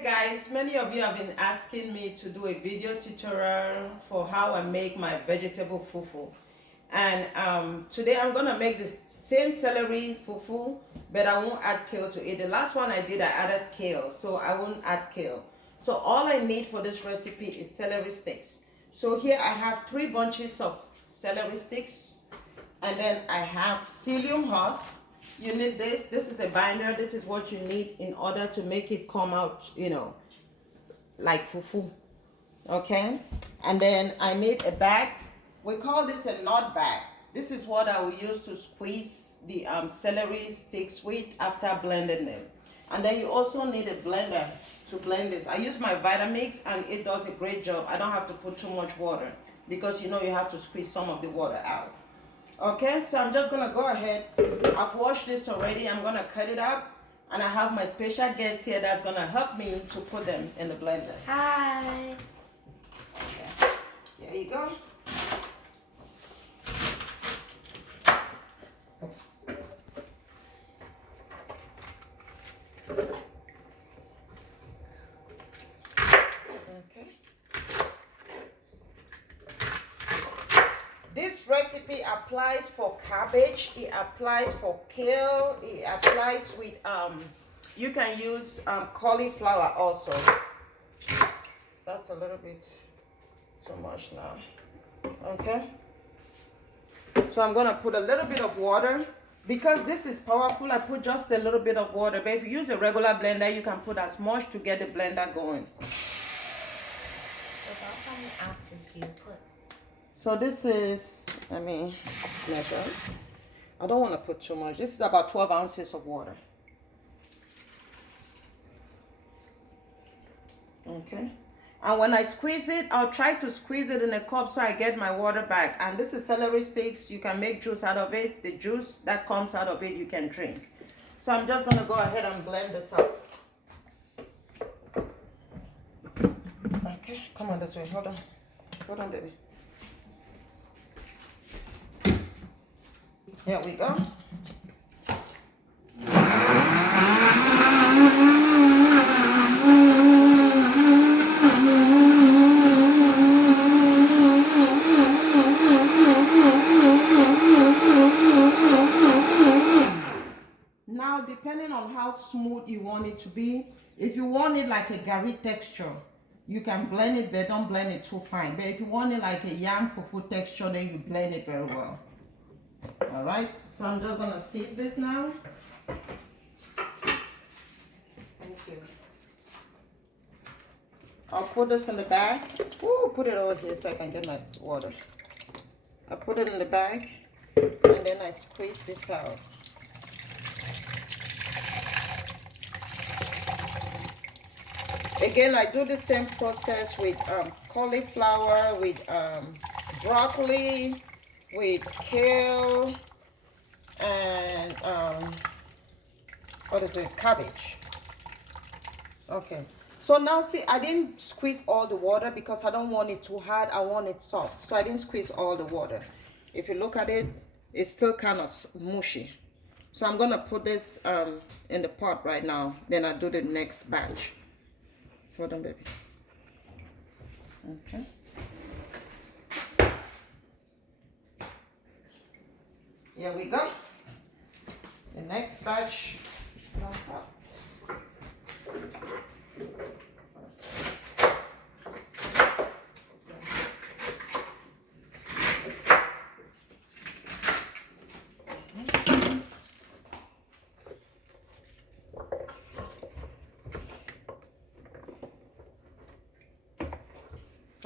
Hey guys, many of you have been asking me to do a video tutorial for how I make my vegetable fufu. And today I'm gonna make the same celery fufu, but I won't add kale to it. The last one I did, I added kale, so I won't add kale. So all I need for this recipe is celery sticks. So here I have 3 bunches of celery sticks, and then I have psyllium husk. You need this. This is a binder. This is what you need in order to make it come out, like fufu. Okay? And then I need a bag. We call this a nut bag. This is what I will use to squeeze the celery sticks with after blending them. And then you also need a blender to blend this. I use my Vitamix and it does a great job. I don't have to put too much water because you have to squeeze some of the water out. Okay, so I'm just gonna go ahead. I've washed this already. I'm gonna cut it up, and I have my special guest here that's gonna help me to put them in the blender. Hi. Okay. There you go. This recipe applies for cabbage, it applies for kale, it applies with, you can use cauliflower also. That's a little bit too much now. Okay. So I'm gonna put a little bit of water. Because this is powerful, I put just a little bit of water. But if you use a regular blender, you can put as much to get the blender going. So about how many ounces do you put? So this is, let me measure. I don't want to put too much. This is about 12 ounces of water. Okay. And when I squeeze it, I'll try to squeeze it in a cup so I get my water back. And this is celery sticks. You can make juice out of it. The juice that comes out of it, you can drink. So I'm just going to go ahead and blend this up. Okay, come on this way. Hold on. Hold on, baby. Here we go. Now, depending on how smooth you want it to be, if you want it like a gari texture, you can blend it, but don't blend it too fine. But if you want it like a yam fufu texture, then you blend it very well. All right, so I'm just gonna sieve this now. Thank you. I'll put this in the bag. Ooh, put it over here so I can get my water. I put it in the bag and then I squeeze this out. Again, I do the same process with cauliflower, with broccoli, with kale, and what is it, cabbage. Okay, so now see, I didn't squeeze all the water because I don't want it too hard. I want it soft, so I didn't squeeze all the water. If you look at it, it's still kind of mushy. So I'm gonna put this in the pot right now, then I'll do the next batch. Hold on, baby. Okay. Here we go. The next batch comes up.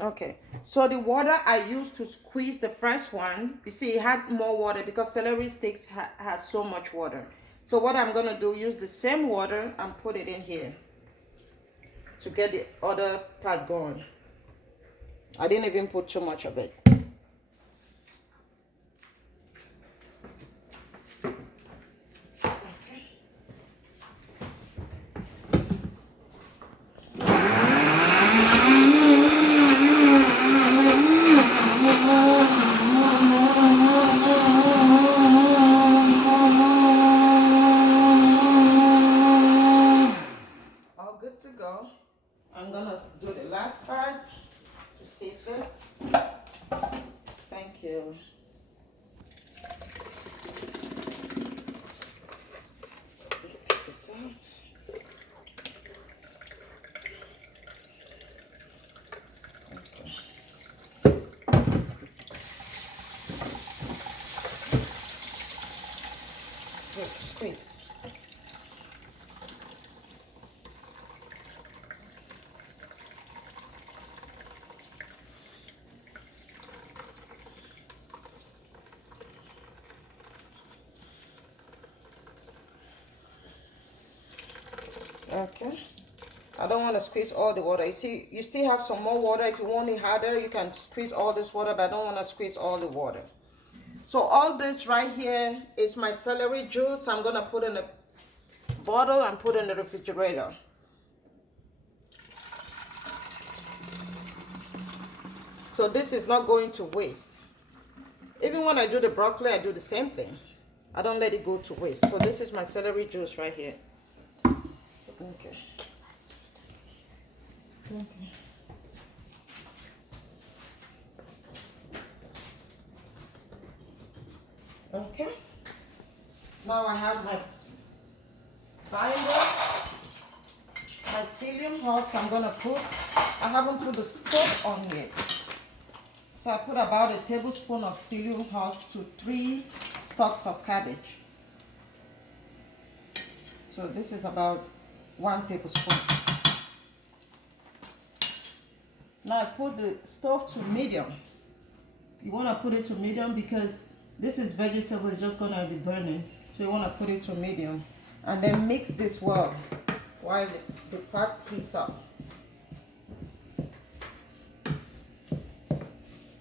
Okay, so the water I used to squeeze the first one, you see it had more water because celery sticks has so much water. So what I'm going to do, use the same water and put it in here to get the other part going. I didn't even put too much of it. All good to go. I'm gonna do the last part to save this. Thank you. Take this out. Good, squeeze. Okay. I don't want to squeeze all the water. You see, you still have some more water. If you want it harder, you can squeeze all this water, but I don't want to squeeze all the water. So all this right here is my celery juice. I'm going to put in a bottle and put in the refrigerator. So this is not going to waste. Even when I do the broccoli, I do the same thing. I don't let it go to waste. So this is my celery juice right here. Okay. Okay. Okay. Now I have my binder, my psyllium husk I'm gonna put. I haven't put the stove on yet. So I put about a tablespoon of psyllium husk to 3 stalks of cabbage. So this is about 1 tablespoon. Now I put the stove to medium. You want to put it to medium because this is vegetable, it's just going to be burning. So you want to put it to medium. And then mix this well while the pot heats up.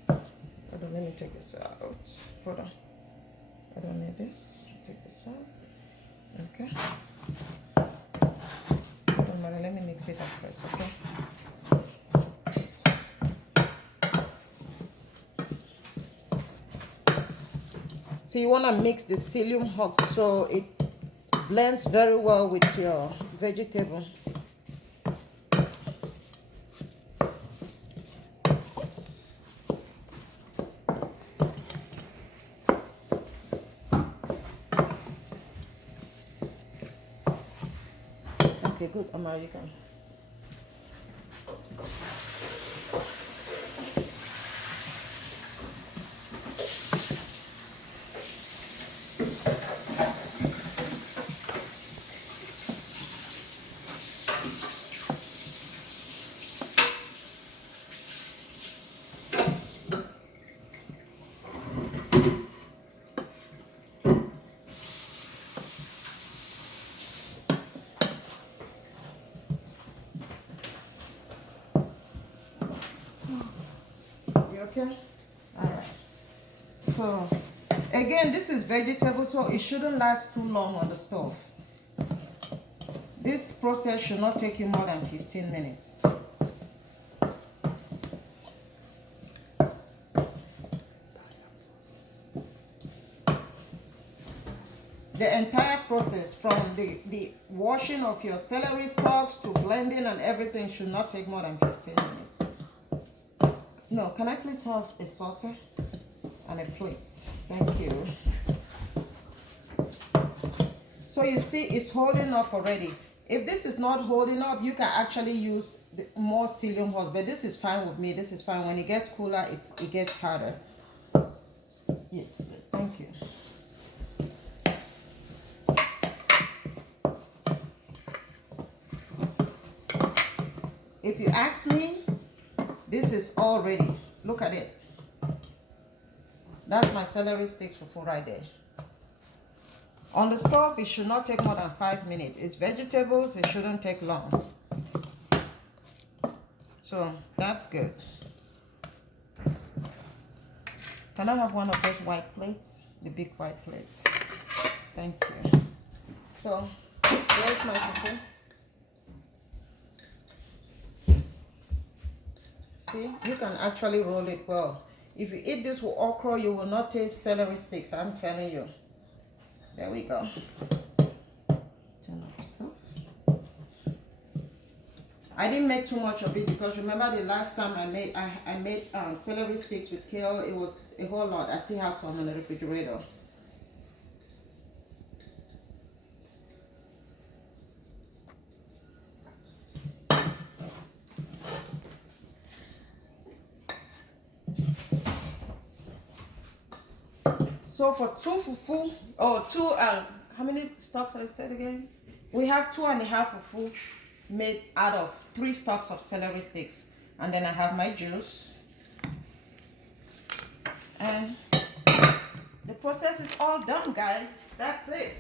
Hold on, let me take this out. Hold on. I don't need this. Take this out. Okay. Hold on, Mother, let me mix it up first, okay? So you want to mix the psyllium husk so it blends very well with your vegetable. Okay, good, Amar, you can. Okay, all right. So again, this is vegetable, so it shouldn't last too long on the stove. This process should not take you more than 15 minutes. The entire process from the washing of your celery stalks to blending and everything should not take more than 15 minutes. No, can I please have a saucer and a plate? Thank you. So you see it's holding up already. If this is not holding up, you can actually use more psyllium husk, but this is fine with me. This is fine. When it gets cooler, it gets harder. Yes, please. Thank you. If you ask me, this is all ready. Look at it. That's my celery sticks fufu right there. On the stove, it should not take more than 5 minutes. It's vegetables, it shouldn't take long. So that's good. Can I have one of those white plates? The big white plates. Thank you. So there's my fufu. See, you can actually roll it well. If you eat this with okra, you will not taste celery sticks, I'm telling you. There we go. Turn off the stove. I didn't make too much of it because remember the last time I made celery sticks with kale. It was a whole lot. I still have some in the refrigerator. So for two fufu, or two, how many stalks I said again? We have 2.5 fufu made out of 3 stalks of celery sticks. And then I have my juice. And the process is all done, guys. That's it.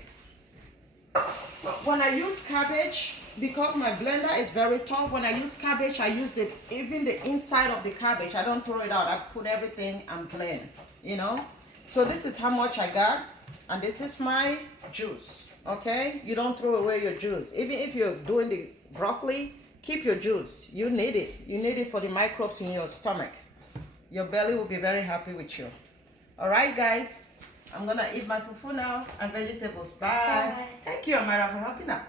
So when I use cabbage, because my blender is very tough, when I use cabbage, I use even the inside of the cabbage. I don't throw it out. I put everything and blend, you know. So this is how much I got, and this is my juice, okay? You don't throw away your juice. Even if you're doing the broccoli, keep your juice. You need it. You need it for the microbes in your stomach. Your belly will be very happy with you. All right, guys. I'm gonna eat my fufu now and vegetables. Bye. Bye. Thank you, Amara, for helping out.